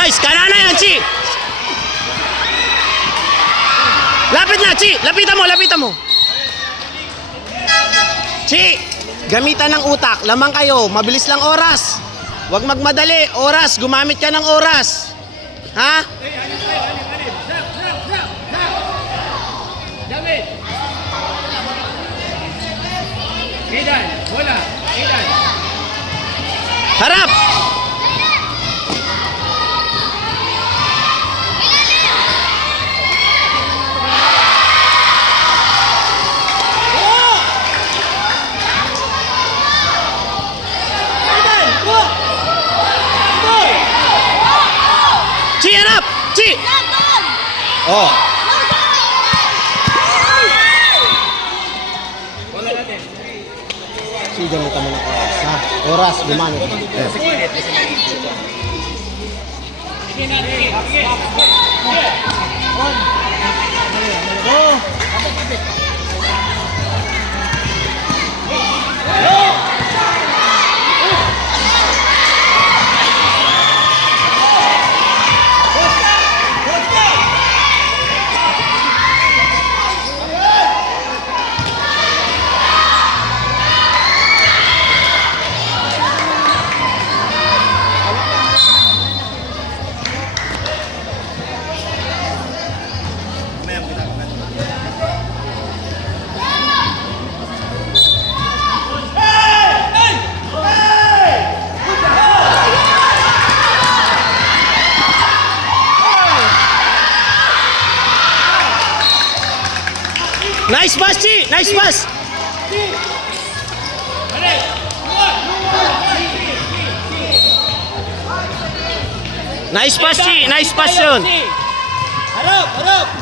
Nice! Kanana yan, Chi! Lapit na, Chi! Lapitan mo, lapitan mo! Chi! Gamitan ng utak. Lamang kayo. Mabilis lang oras. Huwag magmadali. Oras. Gumamit ka ng oras. Ha? Idan, bola. Idan. Harap! Chi, harap! Chi! Oh. Chi, gamitan mo ng oras, ha? Oras, gumamit. Yes. Nice pass, Chi! Nice pass! Nice pass, Chi! Nice pass yun! Harap, harap.